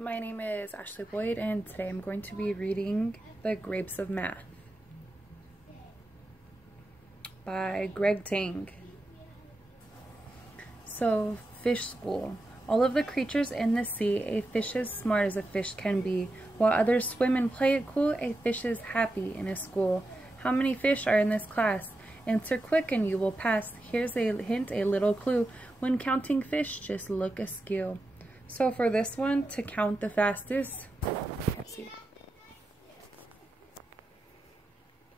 My name is Ashley Boyd, and today I'm going to be reading The Grapes of Math by Greg Tang. So, fish school. All of the creatures in the sea, a fish is smart as a fish can be. While others swim and play it cool, a fish is happy in a school. How many fish are in this class? Answer quick and you will pass. Here's a hint, a little clue. When counting fish, just look askew. So for this one, to count the fastest, let's see.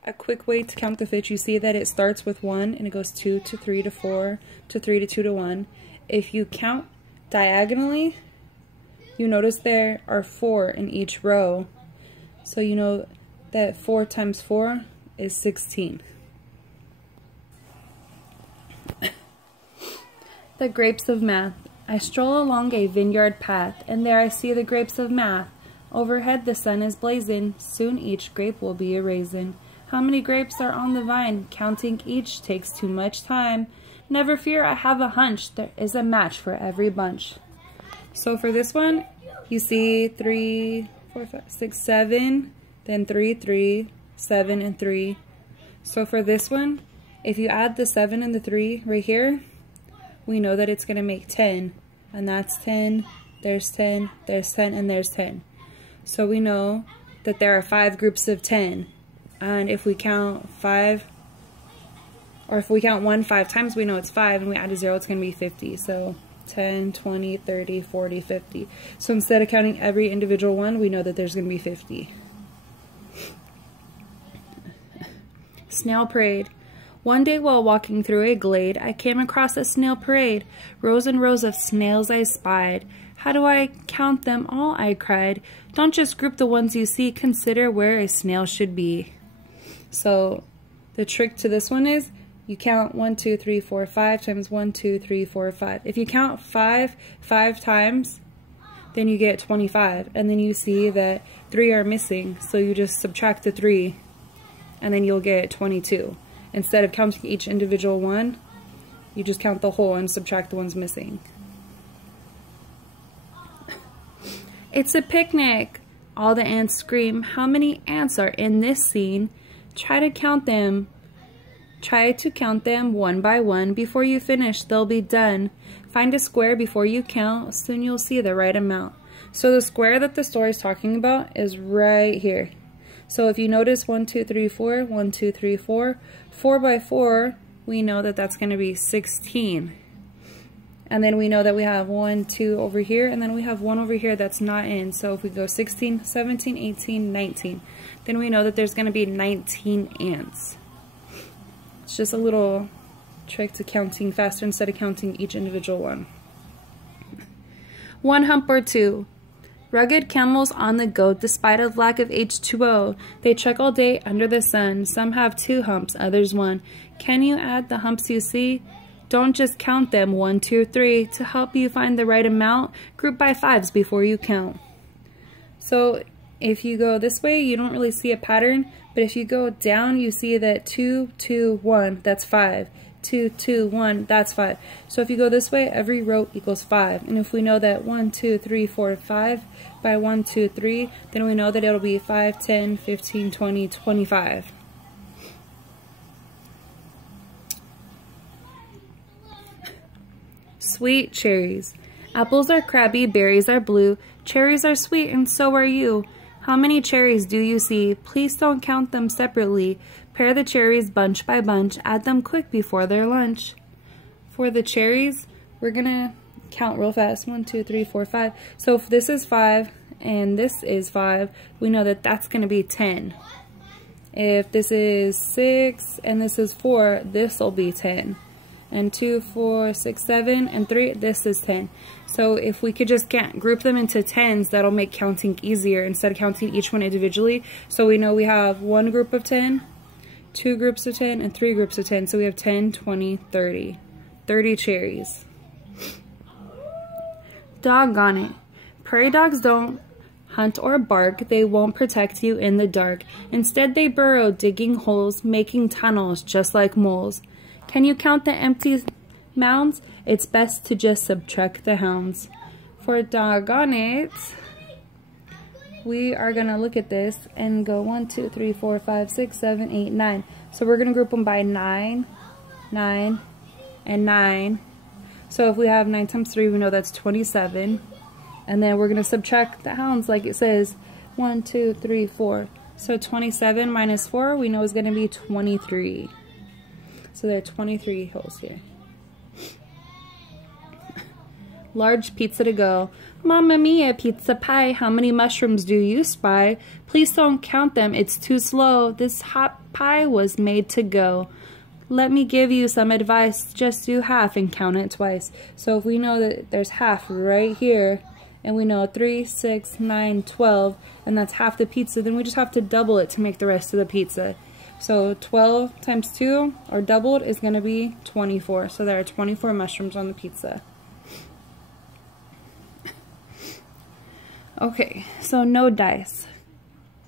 A quick way to count the fish, you see that it starts with 1 and it goes 2 to 3 to 4 to 3 to 2 to 1. If you count diagonally, you notice there are 4 in each row. So you know that 4 times 4 is 16. The Grapes of Math. I stroll along a vineyard path, and there I see the grapes of math. Overhead the sun is blazing, soon each grape will be a raisin. How many grapes are on the vine? Counting each takes too much time. Never fear, I have a hunch, there is a match for every bunch. So for this one, you see 3, 4, 5, 6, 7, then 3, 3, 7, and 3. So for this one, if you add the 7 and the 3 right here, we know that it's going to make 10, and that's 10, there's 10, there's 10, and there's 10. So we know that there are 5 groups of 10, and if we count 5, or if we count 1 5 times, we know it's 5, and we add a 0, it's going to be 50. So 10, 20, 30, 40, 50. So instead of counting every individual one, we know that there's going to be 50. Snail parade. One day while walking through a glade, I came across a snail parade. Rows and rows of snails I spied. How do I count them all? I cried. Don't just group the ones you see, consider where a snail should be. So the trick to this one is you count 1, 2, 3, 4, 5 times 1, 2, 3, 4, 5. If you count 5 times, then you get 25. And then you see that 3 are missing, so you just subtract the 3, and then you'll get 22. Instead of counting each individual one, you just count the whole and subtract the ones missing. It's a picnic! All the ants scream. How many ants are in this scene? Try to count them one by one. Before you finish, they'll be done. Find a square before you count. Soon you'll see the right amount. So the square that the story is talking about is right here. So if you notice 1, 2, 3, 4, 1, 2, 3, 4, 4 by 4, we know that that's going to be 16. And then we know that we have 1, 2 over here, and then we have 1 over here that's not in. So if we go 16, 17, 18, 19, then we know that there's going to be 19 ants. It's just a little trick to counting faster instead of counting each individual one. 1 hump or 2. Rugged camels on the go, despite of lack of H2O. They trek all day under the sun. Some have 2 humps, others 1. Can you add the humps you see? Don't just count them, 1, 2, 3. To help you find the right amount, group by 5s before you count. So if you go this way, you don't really see a pattern, but if you go down, you see that 2, 2, 1, that's 5. 2, 2, 1, that's 5. So if you go this way, every row equals 5. And if we know that 1, 2, 3, 4, 5 by 1, 2, 3, then we know that it'll be 5, 10, 15, 20, 25. Sweet cherries. Apples are crabby, berries are blue, cherries are sweet, and so are you. How many cherries do you see? Please don't count them separately. Pair the cherries bunch by bunch. Add them quick before their lunch. For the cherries, we're going to count real fast. 1, 2, 3, 4, 5. So if this is 5 and this is 5, we know that that's going to be 10. If this is 6 and this is 4, this will be 10. And 2, 4, 6, 7, and 3, this is 10. So if we could just group them into 10s, that'll make counting easier instead of counting each one individually. So we know we have 1 group of 10, 2 groups of 10, and 3 groups of 10. So we have 10, 20, 30. 30 cherries. Doggone it. Prairie dogs don't hunt or bark. They won't protect you in the dark. Instead, they burrow, digging holes, making tunnels just like moles. Can you count the empty mounds? It's best to just subtract the hounds. For doggone it, we are going to look at this and go 1, 2, 3, 4, 5, 6, 7, 8, 9. So we're going to group them by 9, 9, and 9. So if we have 9 times 3, we know that's 27. And then we're going to subtract the hounds like it says. 1, 2, 3, 4. So 27 minus 4 we know is going to be 23. So there are 23 holes here. Large pizza to go. Mamma mia, pizza pie, how many mushrooms do you spy? Please don't count them, it's too slow. This hot pie was made to go. Let me give you some advice. Just do half and count it twice. So if we know that there's half right here, and we know 3, 6, 9, 12, and that's half the pizza, then we just have to double it to make the rest of the pizza. So 12 times 2, or doubled, is going to be 24. So there are 24 mushrooms on the pizza. Okay, so no dice.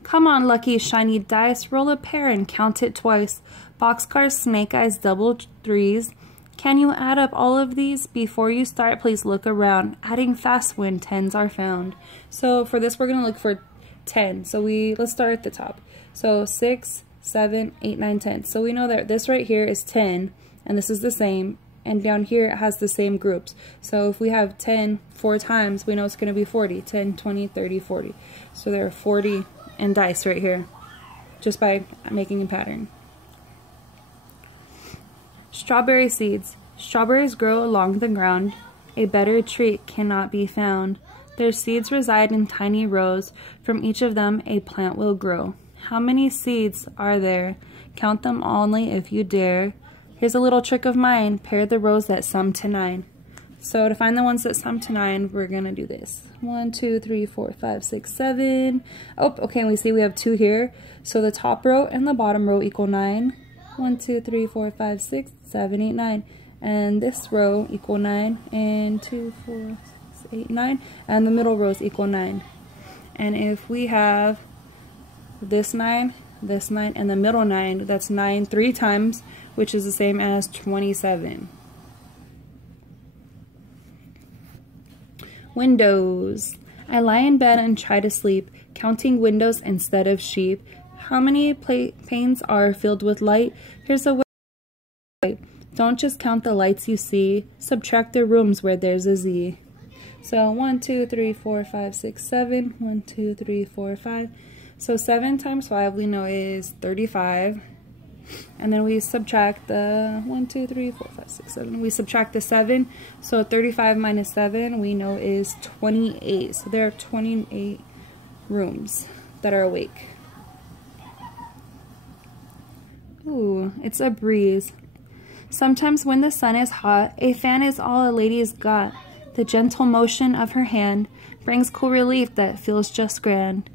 Come on, lucky shiny dice, roll a pair and count it twice. Boxcars, snake eyes, double threes. Can you add up all of these? Before you start, please look around. Adding fast when tens are found. So for this, we're going to look for 10. So let's start at the top. So 6, 7, 8, 9, 10. So we know that this right here is 10, and this is the same. And down here it has the same groups. So if we have 10 4 times, we know it's going to be 40. 10, 20, 30, 40. So there are 40 in dice right here, just by making a pattern. Strawberry seeds. Strawberries grow along the ground. A better treat cannot be found. Their seeds reside in tiny rows. From each of them a plant will grow. How many seeds are there? Count them only if you dare. Here's a little trick of mine. Pair the rows that sum to 9. So to find the ones that sum to 9, we're going to do this. 1, 2, 3, 4, 5, 6, 7. Oh, okay, and we see we have 2 here. So the top row and the bottom row equal 9. 1, 2, 3, 4, 5, 6, 7, 8, 9. And this row equal 9. And 2, 4, 6, 8, 9. And the middle rows equal 9. And if we have this 9, and the middle 9, that's 9 3 times, which is the same as 27. Windows. I lie in bed and try to sleep, counting windows instead of sheep. How many panes are filled with light? Here's a way. Don't just count the lights you see, subtract the rooms where there's a Z. So 1, 2, 3, 4, 5, 6, 7. 1, 2, 3, 4, 5. So 7 times 5 we know is 35. And then we subtract the 1, 2, 3, 4, 5, 6, 7. We subtract the 7. So 35 minus 7 we know is 28. So there are 28 rooms that are awake. Ooh, it's a breeze. Sometimes when the sun is hot, a fan is all a lady's got. The gentle motion of her hand brings cool relief that feels just grand.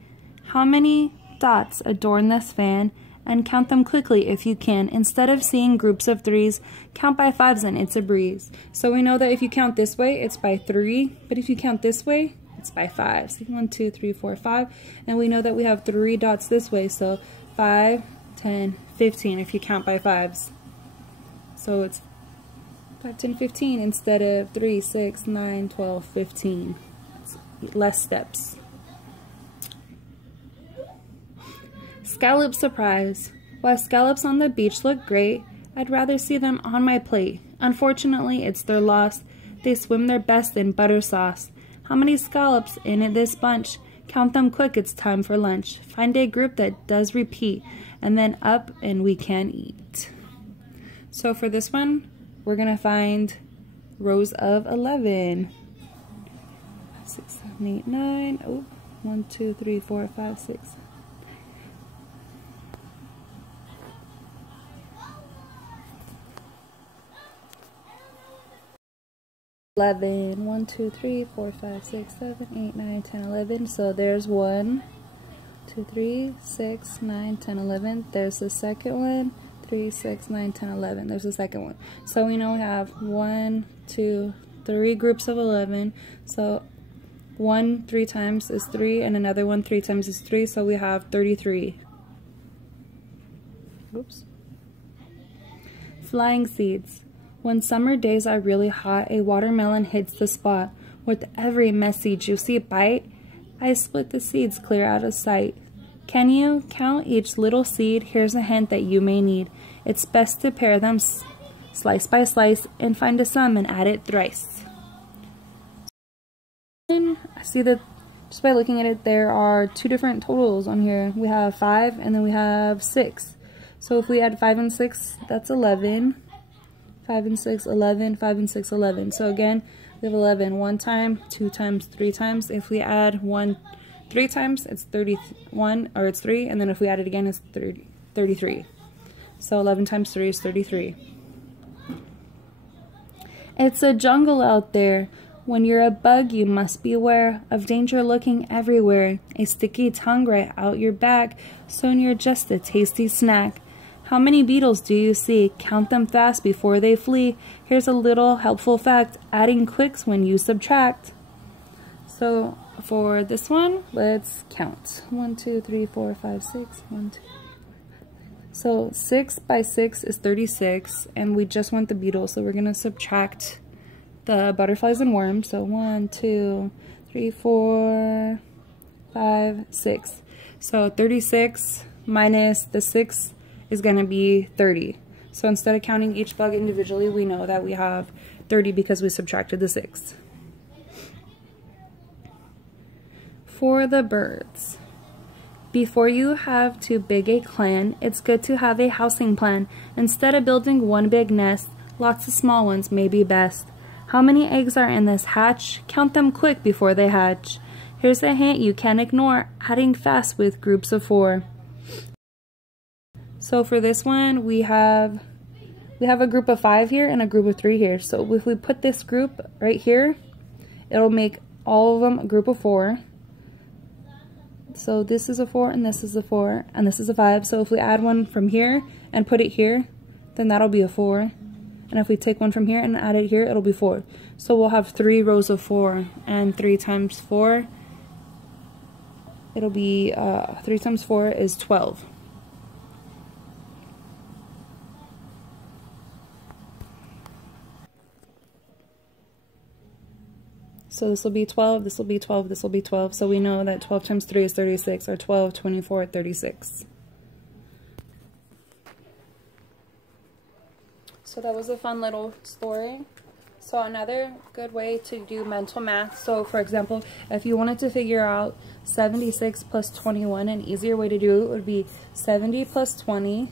How many dots adorn this fan? And count them quickly if you can. Instead of seeing groups of 3s, count by 5s and it's a breeze. So we know that if you count this way, it's by 3. But if you count this way, it's by 5. So 1, 2, 3, 4, 5. And we know that we have 3 dots this way. So 5, 10, 15 if you count by 5s. So it's 5, 10, 15 instead of 3, 6, 9, 12, 15. It's less steps. Scallop surprise. While scallops on the beach look great, I'd rather see them on my plate. Unfortunately, it's their loss. They swim their best in butter sauce. How many scallops in this bunch? Count them quick, it's time for lunch. Find a group that does repeat, and then up and we can eat. So for this one, we're going to find rows of 11. 6, 7, 8, 9. Oh, 1, 2, 3, 4, 5, 6. 11. 1, 2, 3, 4, 5, 6, 7, 8, 9, 10, 11. So there's 1, 2, 3, 6, 9, 10, 11. There's the second one. 3, 6, 9, 10, 11. There's the second one. So we know we have 1, 2, 3 groups of 11. So 1 3 times is 3, and another one 3 times is 3. So we have 33. Oops. Flying seeds. When summer days are really hot, a watermelon hits the spot. With every messy, juicy bite, I split the seeds clear out of sight. Can you count each little seed? Here's a hint that you may need. It's best to pair them slice by slice and find a sum and add it thrice. I see that just by looking at it, there are two different totals on here. We have 5 and then we have 6. So if we add 5 and 6, that's 11. 5 and 6, 11. 5 and 6, 11. So again, we have 11 one time, 2 times, 3 times. If we add 1 3 times, it's 31, or it's 3. And then if we add it again, it's 33. So 11 times 3 is 33. It's a jungle out there. When you're a bug, you must beware of danger lurking everywhere. A sticky tongue right out your back, soon you're just a tasty snack. How many beetles do you see? Count them fast before they flee. Here's a little helpful fact, adding quicks when you subtract. So for this one, let's count. 1, 2, 3, 4, 5, 6. 1, 2. So 6 by 6 is 36, and we just want the beetles, so we're going to subtract the butterflies and worms. So 1, 2, 3, 4, 5, 6. So 36 minus the 6 is going to be 30. So instead of counting each bug individually, we know that we have 30 because we subtracted the 6. For the birds. Before you have too big a clan, it's good to have a housing plan. Instead of building one big nest, lots of small ones may be best. How many eggs are in this hatch? Count them quick before they hatch. Here's a hint you can't ignore, adding fast with groups of 4. So for this one, we have a group of 5 here and a group of 3 here. So if we put this group right here, it'll make all of them a group of 4. So this is a 4 and this is a 4 and this is a 5. So if we add one from here and put it here, then that'll be a 4. And if we take one from here and add it here, it'll be 4. So we'll have 3 rows of 4, and 3 times 4, it'll be 3 times 4 is 12. So this will be 12, this will be 12, this will be 12. So we know that 12 times 3 is 36, or 12, 24, 36. So that was a fun little story. So another good way to do mental math. So for example, if you wanted to figure out 76 plus 21, an easier way to do it would be 70 plus 20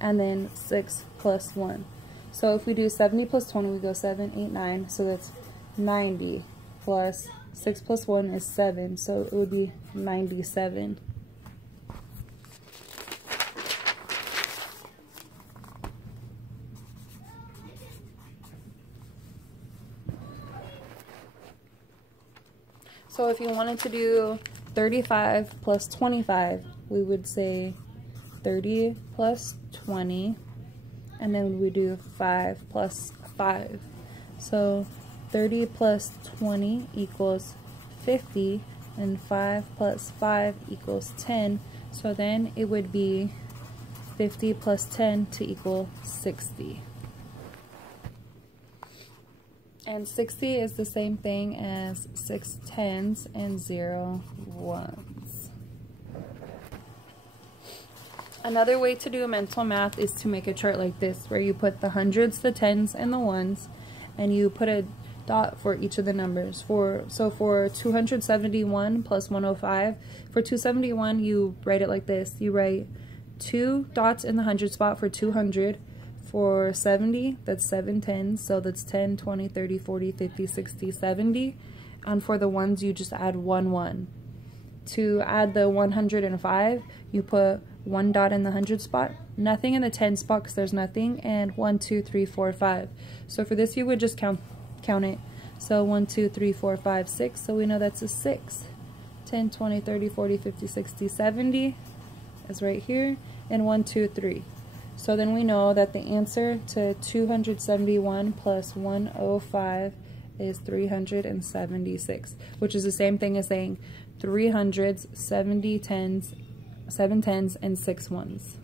and then 6 plus 1. So if we do 70 plus 20, we go 7, 8, 9. So that's 90. Plus 6 plus 1 is 7, so it would be 97. So if you wanted to do 35 plus 25, we would say 30 plus 20, and then we do 5 plus 5. So 30 plus 20 equals 50, and 5 plus 5 equals 10. So then it would be 50 plus 10 to equal 60. And 60 is the same thing as 6 tens and 0 ones. Another way to do mental math is to make a chart like this, where you put the hundreds, the tens, and the ones, and you put a dot for each of the numbers. So for 271 plus 105, for 271 you write it like this. You write 2 dots in the hundred spot for 200. For 70, that's 7 tens, so that's 10, 20, 30, 40, 50, 60, 70. And for the ones, you just add 1 1. To add the 105, you put 1 dot in the hundred spot, nothing in the 10 spot because there's nothing, and 1, 2, 3, 4, 5. So for this, you would just count it. So 1, 2, 3, 4, 5, 6. So we know that's a 6. 10, 20, 30, 40, 50, 60, 70 is right here, and 1, 2, 3. So then we know that the answer to 271 plus 105 is 376, which is the same thing as saying 3 hundreds, 70 tens, 7 tens, and 6 ones.